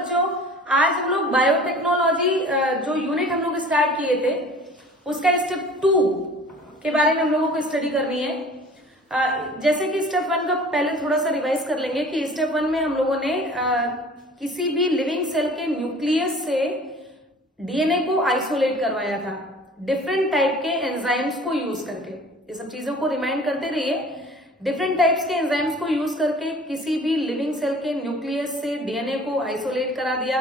बच्चों, आज हम लोग बायोटेक्नोलॉजी जो यूनिट हम लोग स्टार्ट किए थे उसका स्टेप 2 के बारे में हम लोगों को स्टडी करनी है। जैसे कि स्टेप 1 का पहले थोड़ा सा रिवाइज कर लेंगे कि स्टेप 1 में हम लोगों ने किसी भी लिविंग सेल के न्यूक्लियस से डीएनए को आइसोलेट करवाया था डिफरेंट टाइप के एंजाइम्स को यूज करके। ये सब चीजों को रिमाइंड करते रहिए। डिफरेंट टाइप्स के एंजाइम्स को यूज करके किसी भी लिविंग सेल के न्यूक्लियस से डीएनए को आइसोलेट करा दिया।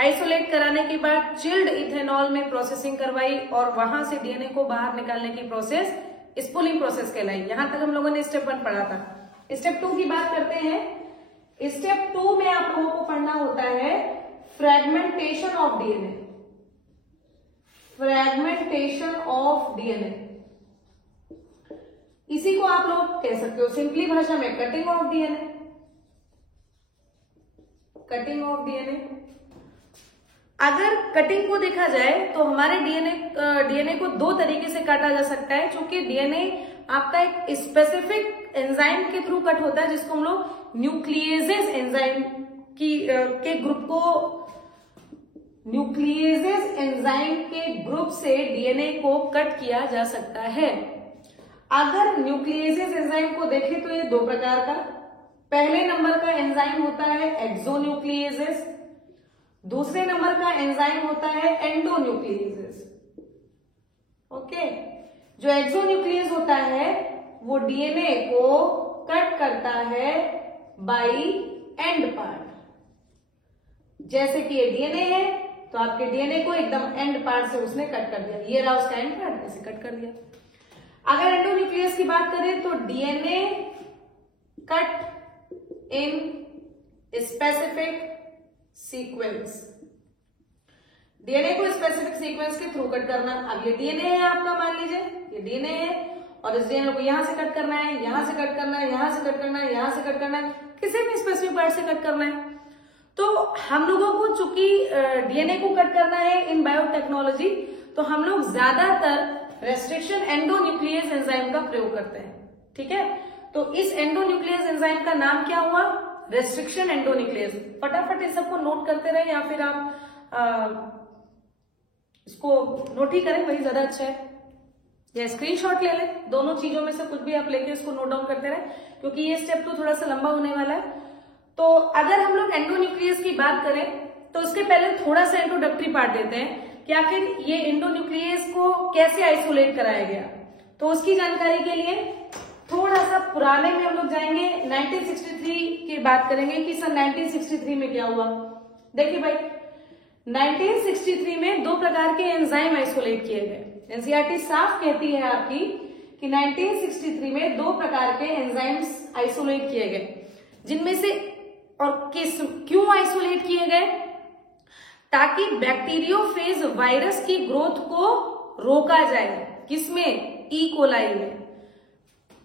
आइसोलेट कराने के बाद चिल्ड इथेनॉल में प्रोसेसिंग करवाई और वहां से डीएनए को बाहर निकालने की प्रोसेस स्पूलिंग प्रोसेस कहलाई। यहां तक हम लोगों ने स्टेप 1 पढ़ा था। स्टेप 2 की बात करते हैं। स्टेप 2 में आप लोगों को पढ़ना होता है fragmentation of DNA. Fragmentation of DNA, इसी को आप लोग कह सकते हो सिंपली भाषा में cutting of DNA. Cutting of DNA, अगर कटिंग को देखा जाए तो हमारे डीएनए को दो तरीके से काटा जा सकता है। चूंकि डीएनए आपका एक स्पेसिफिक एंजाइम के थ्रू कट होता है जिसको हम लोग न्यूक्लियेजेस एंजाइम के ग्रुप को न्यूक्लियेजेस एंजाइम के ग्रुप से डीएनए को कट किया जा सकता है। अगर न्यूक्लियेजेस एंजाइम को देखें तो ये दो प्रकार का, पहले नंबर का एंजाइम होता है एक्सोन्यूक्लियेजेस, दूसरे नंबर का एंजाइम होता है एंडोन्यूक्लियेजेस। ओके, जो एक्सोन्यूक्लियस होता है वो डीएनए को कट करता है बाय एंड पार्ट। जैसे कि ये डीएनए है तो आपके डीएनए को एकदम एंड पार्ट से उसने कट कर दिया, ये रहा उसका एंड पार्ट, ऐसे कट कर दिया। अगर एंडोन्यूक्लियस की बात करें तो DNA cut in specific sequence, DNA को स्पेसिफिक सीक्वेंस के थ्रू कट करना। अब ये डीएनए है आपका, मान लीजिए ये डीएनए है और इस डीएनए को यहां से कट करना है, यहां से कट करना है, यहां से कट करना है, यहां से कट करना है, किसी भी स्पेसिफिक पार्ट से कट करना है। तो हम लोगों को चूंकि डीएनए को कट करना है इन बायोटेक्नोलॉजी, तो हम लोग ज्यादातर रेस्ट्रिक्शन एंडोन्यूक्लियस एंजाइम का प्रयोग करते हैं। ठीक है, तो इस एंडोन्यूक्लियस एंजाइम का नाम क्या हुआ? Restriction endonuclease. फटाफट इस सबको नोट करते रहे या फिर आप इसको नोट ही करें, वही ज्यादा अच्छा है, या स्क्रीनशॉट ले लें, दोनों चीजों में से कुछ भी आप लेके इसको नोट डाउन करते रहे क्योंकि ये स्टेप तो थोड़ा सा लंबा होने वाला है। तो अगर हम लोग एंडोन्यूक्लियस की बात करें तो उसके पहले थोड़ा सा इंट्रोडक्टरी पार्ट देते हैं कि आखिर ये एंडोन्यूक्लियस को कैसे आइसोलेट कराया गया। तो उसकी जानकारी के लिए थोड़ा सा पुराने में हम लोग जाएंगे, 1963 की बात करेंगे कि सन 1963 में क्या हुआ। देखिए भाई, 1963 में दो प्रकार के एंजाइम आइसोलेट किए गए। एनसीईआरटी साफ कहती है आपकी कि 1963 में दो प्रकार के एंजाइम्स आइसोलेट किए गए, जिनमें से और क्यों आइसोलेट किए गए? ताकि बैक्टीरियोफेज वायरस की ग्रोथ को रोका जाए। किसमें? ई कोलाई में।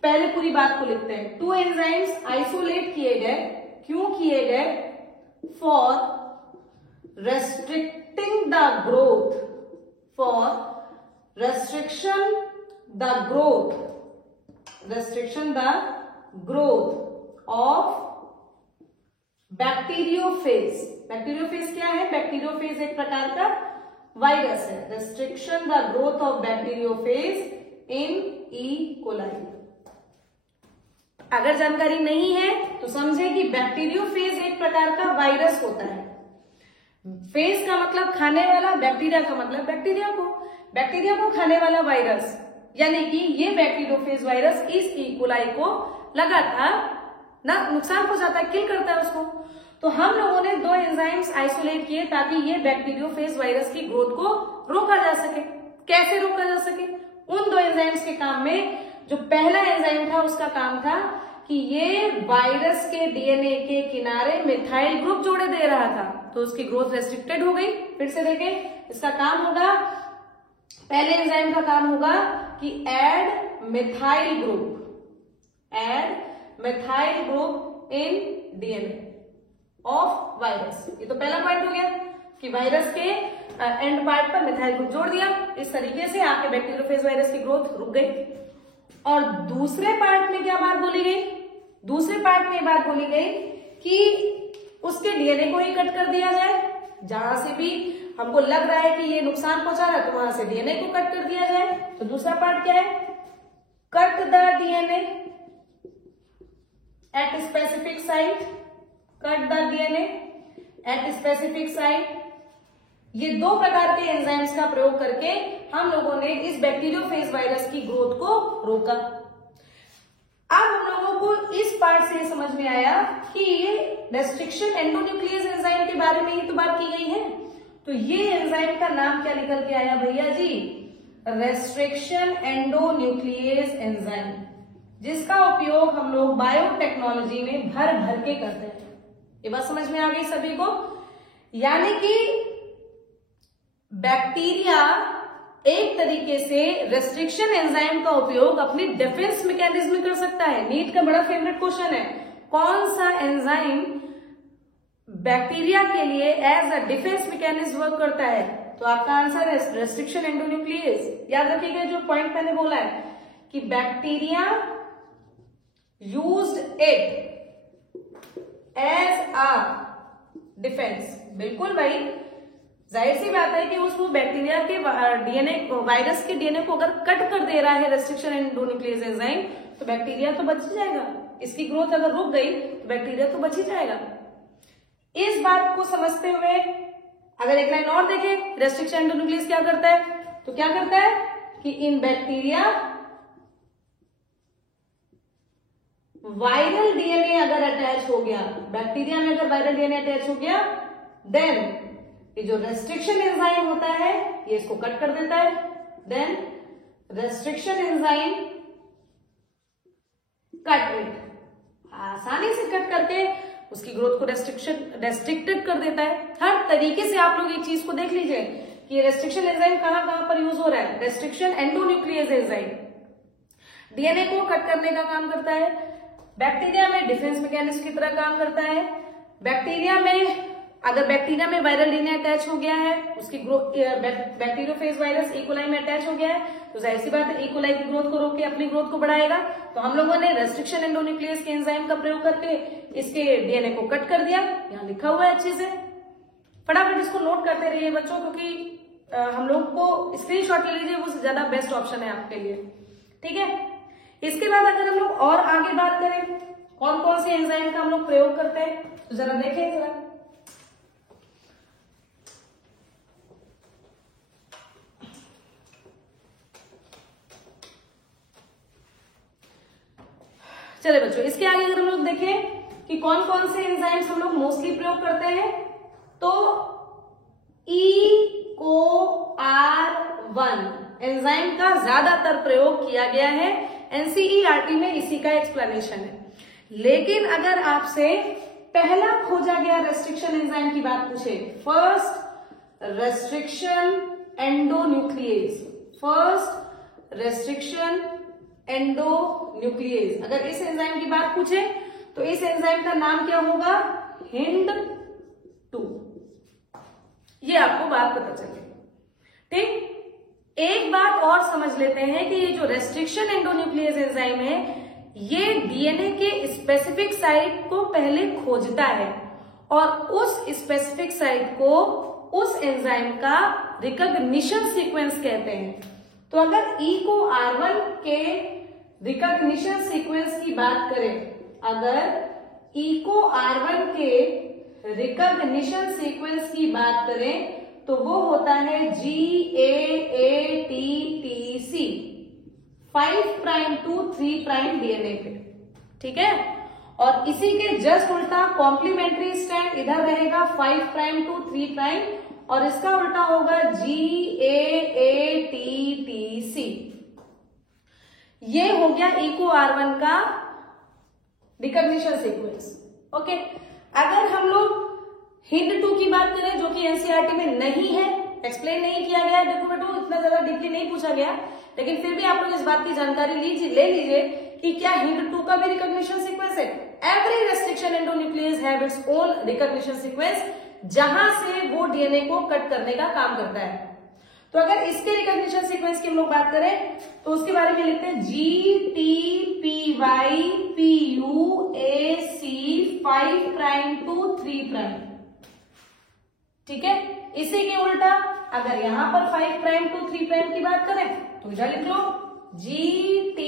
पहले पूरी बात को लिखते हैं। टू एंजाइम्स आइसोलेट किए गए, क्यों किए गए? For restricting the growth, for restriction the growth of bacteriophage. Bacteriophage क्या है? बैक्टीरियोफेज एक प्रकार का वायरस है। Restriction the growth of bacteriophage in E coli. अगर जानकारी नहीं है तो समझे कि बैक्टीरियोफेज एक प्रकार का वायरस होता है। फेज का मतलब खाने वाला, बैक्टीरिया का मतलब बैक्टीरिया को खाने वाला वायरस, यानी कि ये बैक्टीरियोफेज वायरस इस ई कोलाई को लगातार ना नुकसान पहुंचाता है, किल करता है उसको। तो हम लोगों ने दो एंजाइम्स आइसोलेट किए ताकि ये बैक्टीरियोफेज वायरस की ग्रोथ को रोका जा सके। कैसे रोका जा सके? उन दो एंजाइम्स के काम में जो पहला एंजाइम था उसका काम था कि ये वायरस के डीएनए के किनारे मिथाइल ग्रुप जोड़े दे रहा था, तो उसकी ग्रोथ रेस्ट्रिक्टेड हो गई। फिर से देखें, इसका काम होगा, पहले एंजाइम का काम होगा कि add methyl group in DNA of virus. ये तो पहला पॉइंट हो गया कि वायरस के एंड पार्ट पर मिथाइल ग्रुप जोड़ दिया। इस तरीके से आपके बैक्टीरियोफेज वायरस की ग्रोथ रुक गई। और दूसरे पार्ट में क्या बात बोली गई? दूसरे पार्ट में बात बोली गई कि उसके डीएनए को ही कट कर दिया जाए। जहां से भी हमको लग रहा है कि ये नुकसान पहुंचा रहा है तो वहां से डीएनए को कट कर दिया जाए। तो दूसरा पार्ट क्या है, cut the DNA at specific site, cut the DNA at specific site. ये दो प्रकार के एंजाइम्स का प्रयोग करके हम लोगों ने इस बैक्टीरियोफेज वायरस की ग्रोथ को रोका। अब हम लोगों को इस पार्ट से समझ में आया कि ये रेस्ट्रिक्शन एंडोन्यूक्लियस एंजाइम के बारे में ही तो बात की गई है। तो ये एंजाइम का नाम क्या निकल के आया भैया जी, रेस्ट्रिक्शन एंडोन्यूक्लियस एंजाइम, जिसका उपयोग हम लोग बायोटेक्नोलॉजी में भर भर के करते हैं। ये बात समझ में आ गई सभी को? यानी कि बैक्टीरिया एक तरीके से रेस्ट्रिक्शन एंजाइम का उपयोग अपनी डिफेंस मैकेनिज्म में कर सकता है। नीट का बड़ा फेवरेट क्वेश्चन है, कौन सा एंजाइम बैक्टीरिया के लिए as a defence mechanism work करता है? तो आपका आंसर है रेस्ट्रिक्शन एंडोन्यूक्लियस। याद रखिएगा जो पॉइंट मैंने बोला है कि bacteria used it as a defence. बिल्कुल भाई, जाहिर सी बात है कि उसको बैक्टीरिया के डीएनए, वायरस के डीएनए को अगर कट कर दे रहा है रेस्ट्रिक्शन एंडोन्यूक्लियस एंजाइम, तो बैक्टीरिया तो बच ही जाएगा। इसकी ग्रोथ अगर रुक गई तो बैक्टीरिया तो बच ही जाएगा। इस बात को समझते हुए अगर एक लाइन और देखें, रेस्ट्रिक्शन एंडोन्यूक्लियस क्या करता है, तो क्या करता है कि इन बैक्टीरिया वायरल डीएनए अगर अटैच हो गया, बैक्टीरिया में अगर वायरल डीएनए अटैच हो गया, देन ये जो रेस्ट्रिक्शन एंजाइम होता है ये इसको कट कर देता है। Then restriction enzyme cut it, आसानी से कट करके उसकी ग्रोथ को रेस्ट्रिक्टेड कर देता है। हर तरीके से आप लोग एक चीज को देख लीजिए कि रेस्ट्रिक्शन एंजाइम कहां कहां पर यूज हो रहा है। रेस्ट्रिक्शन एंडोन्यूक्लियस एंजाइम डीएनए को कट करने का काम करता है, बैक्टीरिया में डिफेंस मैकेनिज्म की तरह काम करता है। बैक्टीरिया में अगर बैक्टीरिया में वायरल डीएनए अटैच हो गया है, उसकी ग्रोथ, बैक्टीरियोफेज वायरस इकोलाई में अटैच हो गया है, तो जाहिर सी बात है इकोलाई की ग्रोथ को रोक के अपनी ग्रोथ को बढ़ाएगा। तो हम लोगों ने रेस्ट्रिक्शन एंडोन्यूक्लियस के एंजाइम का प्रयोग करके इसके डीएनए को कट कर दिया। यहाँ लिखा हुआ है अच्छे से, फटाफट इसको नोट करते रहिए बच्चों, क्योंकि हम लोग को स्क्रीनशॉट ले लीजिए, वो ज्यादा बेस्ट ऑप्शन है आपके लिए। ठीक है, इसके बाद अगर हम लोग और आगे बात करें कौन कौन से एंजाइम का हम लोग प्रयोग करते हैं, तो जरा देखें जरा। चले बच्चों, इसके आगे अगर हम लोग देखें कि कौन कौन से एंजाइम्स हम लोग मोस्टली प्रयोग करते हैं, तो EcoR1 एंजाइम का ज्यादातर प्रयोग किया गया है। एनसीईआरटी में इसी का एक्सप्लेनेशन है। लेकिन अगर आपसे पहला खोजा गया रेस्ट्रिक्शन एंजाइम की बात पूछे, first restriction endonuclease, first restriction endonuclease, अगर इस एंजाइम की बात पूछे तो इस एंजाइम का नाम क्या होगा, HIND2। ये आपको बात पता चलेगी। ठीक, एक बात और समझ लेते हैं कि ये जो रेस्ट्रिक्शन एंडोन्यूक्लियस एंजाइम है ये डीएनए के स्पेसिफिक साइट को पहले खोजता है और उस स्पेसिफिक साइट को उस एंजाइम का रिकॉग्निशन सीक्वेंस कहते हैं। तो अगर EcoR1 के रिकॉग्निशन सीक्वेंस की बात करें, अगर EcoR1 के रिकॉग्निशन सीक्वेंस की बात करें तो वो होता है GAATTC 5 prime to 3 prime DNA पे। ठीक है, और इसी के जस्ट उल्टा कॉम्प्लीमेंट्री स्ट्रैंड इधर रहेगा 5 प्राइम टू 3 प्राइम और इसका उल्टा होगा GAATTC। ये हो गया EcoR1 का रिकॉग्निशन सीक्वेंस। ओके, अगर हम लोग HIND2 की बात करें जो कि एनसीईआरटी में नहीं है, एक्सप्लेन नहीं किया गया है, देखो बेटो इतना ज्यादा डीपली नहीं पूछा गया, लेकिन फिर भी आप लोग इस बात की जानकारी ले लीजिए कि क्या HIND2 का भी रिकॉग्निशन सीक्वेंस है। Every restriction endonuclease have its own recognition sequence, जहां से वो डीएनए को कट करने का काम करता है। तो अगर इसके रिकॉग्निशन सीक्वेंस की हम लोग बात करें तो उसके बारे में लिखते हैं GTPYPUAC 5 प्राइम टू 3 प्राइम। ठीक है, इसी के उल्टा अगर यहां पर 5 प्राइम टू 3 प्राइम की बात करें तो इधर लिख लो GTPYPUAC।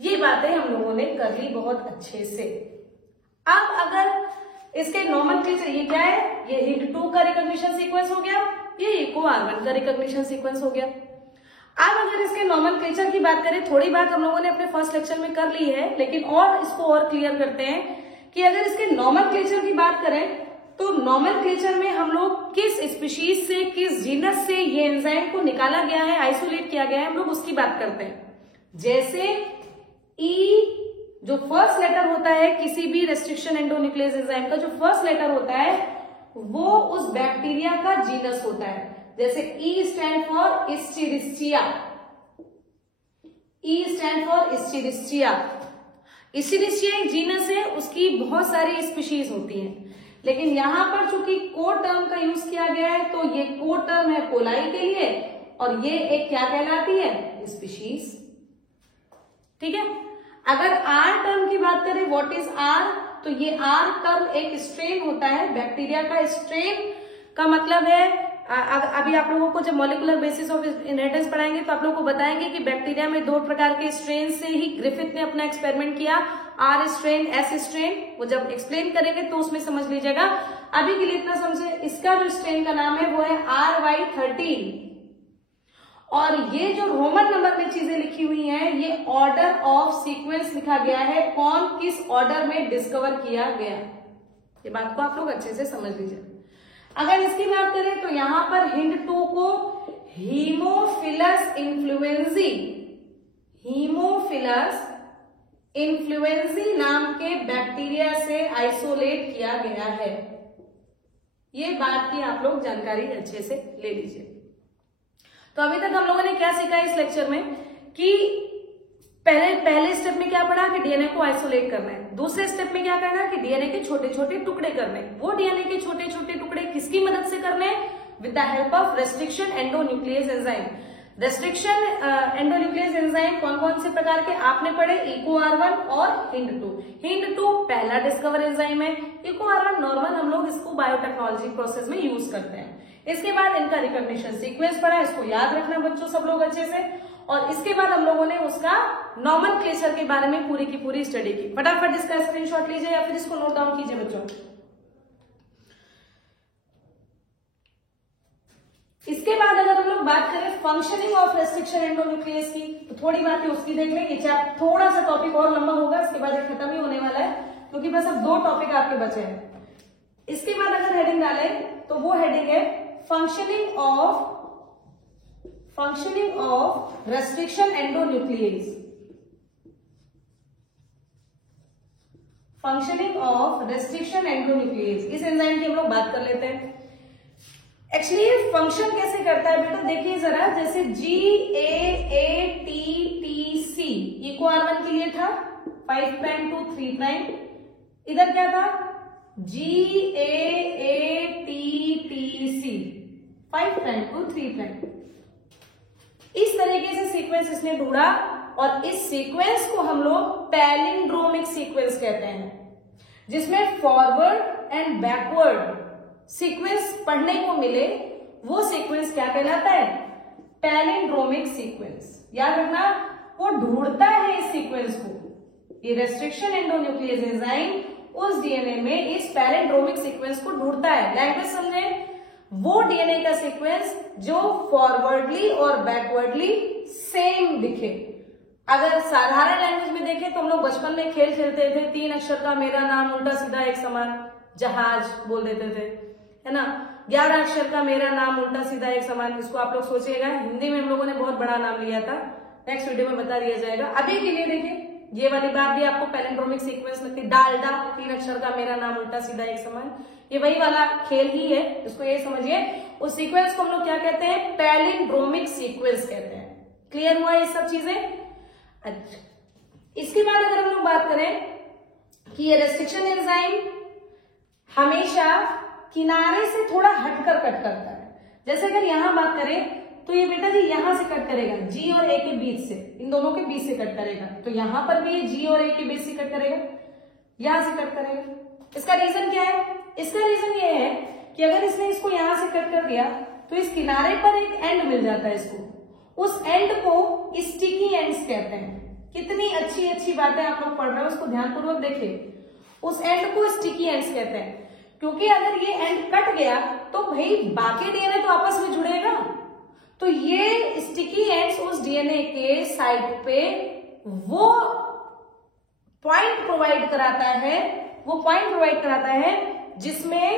ये बातें हम लोगों ने कर ली बहुत अच्छे से। अब अगर इसके नोमेनक्लेचर, ये क्या है, ये HIND2 का रिकॉग्निशन सीक्वेंस हो गया, ये EcoR1 का रिकॉग्निशन सीक्वेंस हो गया। अब अगर इसके नोमेनक्लेचर की बात करें, थोड़ी बात हम लोगों ने अपने फर्स्ट लेक्चर में कर ली है, लेकिन और इसको और क्लियर करते हैं कि अगर इसके नोमेनक्लेचर की बात करें तो नोमेनक्लेचर में हम लोग किस स्पीशीज से, किस जीनस से ये एंजाइम को निकाला गया है, आइसोलेट किया गया है, हम लोग उसकी बात करते हैं। जैसे ई जो फर्स्ट लेटर होता है किसी भी रेस्ट्रिक्शन एंडोन्यूक्लियस एंजाइम का, जो फर्स्ट लेटर होता है वो उस बैक्टीरिया का जीनस होता है। जैसे E stand for Escherichia, E stand for Escherichia. Escherichia एक जीनस है, उसकी बहुत सारी स्पीशीज होती हैं, लेकिन यहां पर चूंकि को टर्म का यूज किया गया है तो ये को टर्म है कोलाई के लिए और ये एक क्या कहलाती है, स्पीशीज। ठीक है, अगर आर टर्म की बात करें, व्हाट इज आर, तो ये आर टर्म एक स्ट्रेन होता है, बैक्टीरिया का स्ट्रेन का मतलब है, अभी आप लोगों को जब मॉलिक्यूलर बेसिस ऑफ इनहेरिटेंस पढ़ाएंगे तो आप लोगों को बताएंगे कि बैक्टीरिया में 2 प्रकार के स्ट्रेन से ही ग्रिफिथ ने अपना एक्सपेरिमेंट किया, आर स्ट्रेन, एस स्ट्रेन। वो जब एक्सप्लेन करेंगे तो उसमें समझ लीजिएगा, अभी के लिए इतना समझे। इसका जो स्ट्रेन का नाम है वो है RY13 और ये जो रोमन नंबर में चीजें लिखी हुई हैं ये ऑर्डर ऑफ सीक्वेंस लिखा गया है, कौन किस ऑर्डर में डिस्कवर किया गया, ये बात को आप लोग अच्छे से समझ लीजिए। अगर इसकी बात करें तो यहां पर HIND2 को हीमोफिलस इन्फ्लुएंजी, हीमोफिलस इन्फ्लुएंजी नाम के बैक्टीरिया से आइसोलेट किया गया है। ये बात की आप लोग जानकारी अच्छे से ले लीजिए। तो अभी तक हम लोगों ने क्या सीखा इस लेक्चर में कि पहले स्टेप में क्या पढ़ा कि डीएनए को आइसोलेट करना है, दूसरे स्टेप में क्या करना है कि डीएनए के छोटे छोटे टुकड़े करने। वो डीएनए के छोटे छोटे टुकड़े किसकी मदद से करने, with the help of restriction endonuclease enzyme. Restriction endonuclease enzyme कौन कौन से प्रकार के आपने पढ़े, EcoR1 और HIND2। HIND2 पहला डिस्कवर एंजाइम है, EcoR1 नॉर्मल हम लोग इसको बायोटेक्नोलॉजी प्रोसेस में यूज करते हैं। इसके बाद इनका रिकॉग्निशन सीक्वेंस पढ़ा, इसको याद रखना बच्चों सब लोग अच्छे से। और इसके बाद हम लोगों ने उसका नोमेनक्लेचर के बारे में पूरी की पूरी स्टडी की। फटाफट इसका स्क्रीनशॉट लीजिए या फिर इसको नोट डाउन कीजिए बच्चों। इसके बाद अगर हम लोग बात करें फंक्शनिंग ऑफ रेस्ट्रिक्शन एंडोन्यूक्लियस की, तो थोड़ी बातें उसकी देख लें। ये थोड़ा सा टॉपिक और लंबा होगा, इसके बाद ये खत्म ही होने वाला है क्योंकि बस अब 2 टॉपिक आपके बचे हैं। इसके बाद अगर हेडिंग डालें तो वो हेडिंग है functioning of restriction endonuclease. Functioning of restriction endonuclease, इस एंजाइम की हम लोग बात कर लेते हैं। एक्चुअली फंक्शन कैसे करता है बेटा, देखिए जरा, जैसे GAATTC EcoR1 के लिए था 5 प्राइम टू 3 प्राइम, इधर क्या था GAATTC 5 प्राइम टू 3 प्राइम। इस तरीके से सीक्वेंस इसने ढूंढा और इस सीक्वेंस को हम लोग पैलिंड्रोमिक सीक्वेंस कहते हैं, जिसमें फॉरवर्ड एंड बैकवर्ड सीक्वेंस पढ़ने को मिले, वो सीक्वेंस क्या कहलाता है, पैलिंड्रोमिक सीक्वेंस। याद रखना, वो ढूंढता है इस सीक्वेंस को, ये रेस्ट्रिक्शन एंडोन्यूक्लियस एंजाइम उस डीएनए में इस पैलिंड्रोमिक सीक्वेंस को ढूंढता है। लैंग्वेज समझे, वो डीएनए का सीक्वेंस जो फॉरवर्डली और बैकवर्डली सेम दिखे। अगर साधारण लैंग्वेज में देखें तो हम लोग बचपन में खेल खेलते थे, 3 अक्षर का मेरा नाम उल्टा सीधा एक समान, जहाज बोल देते थे, है ना। 11 अक्षर का मेरा नाम उल्टा सीधा एक समान, इसको आप लोग सोचिएगा, हिंदी में हम लोगों ने बहुत बड़ा नाम लिया था, नेक्स्ट वीडियो में बता दिया जाएगा। अभी के लिए देखिए, ये वाली बात भी आपको पैलिंड्रोमिक सीक्वेंस लगती है, डालडा 3 अक्षर का मेरा नाम उल्टा सीधा एक समान, ये वही वाला खेल ही है, इसको ये समझिए। उस सीक्वेंस को हम लोग क्या कहते हैं, पैलिंड्रोमिक सीक्वेंस कहते हैं। क्लियर हुआ ये सब चीजें। अच्छा, इसके बाद अगर हम लोग बात करें कि ये रेस्ट्रिक्शन एंजाइम हमेशा किनारे से थोड़ा हटकर कट करता है। जैसे अगर यहां बात करें तो ये बेटा जी यहां से कट करेगा, जी और ए के बीच से, इन दोनों के बीच से कट करेगा। तो यहां पर भी ये जी और ए के बीच से कट करेगा, यहां से कट करेगा। इसका रीजन क्या है? इसका रीजन ये है कि अगर इसने इसको यहां से कट कर दिया तो इस किनारे पर एक एंड मिल जाता है इसको। उस एंड को स्टिकी एंड्स कहते हैं। कितनी अच्छी अच्छी बातें आप लोग पढ़ रहे हो, उसको ध्यानपूर्वक देखिए। उस एंड को स्टिकी एंड्स कहते हैं, क्योंकि अगर ये एंड कट गया तो भाई बाकी डीएनए तो आपस में जुड़ेगा। तो ये स्टिकी एंड्स उस डीएनए के साइड पे वो पॉइंट प्रोवाइड कराता है, जिसमें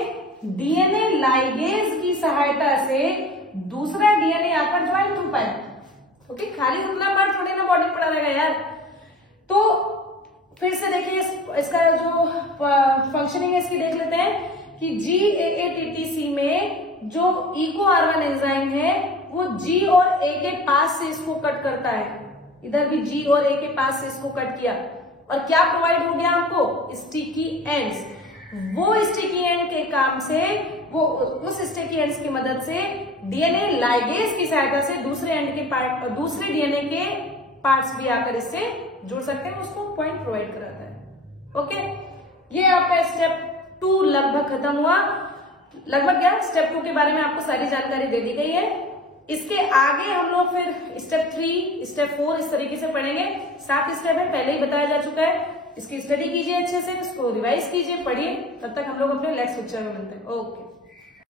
डीएनए लाइगेज की सहायता से दूसरा डीएनए आकर ज्वाइन हो पाए। ओके, खाली उतना पार्ट थोड़ी ना बॉडी में पड़ा रहेगा यार। तो फिर से देखिए इसका जो फंक्शनिंग है इसकी देख लेते हैं कि GAATTC में जो इको R1 एंजाइम है वो G और A के पास से इसको कट करता है। इधर भी G और A के पास से इसको कट किया और क्या प्रोवाइड हो गया आपको? Sticky ends. वो स्टिकी एंड के काम से, वो उस स्टिकी एंड्स की मदद से डीएनए लाइगेज की सहायता से दूसरे एंड के पार्ट और दूसरे डीएनए के पार्ट्स भी आकर इससे जुड़ सकते हैं, उसको पॉइंट प्रोवाइड कराता है। ओके, ये आपका स्टेप 2 लगभग खत्म हुआ। लगभग क्या, स्टेप 2 के बारे में आपको सारी जानकारी दे दी गई है। इसके आगे हम लोग फिर स्टेप 3, स्टेप 4 इस तरीके से पढ़ेंगे। 7 स्टेप है, पहले ही बताया जा चुका है। इसकी स्टडी कीजिए अच्छे से, इसको रिवाइज कीजिए, पढ़िए। तब तक हम लोग अपने नेक्स्ट लेक्चर में मिलते हैं। ओके।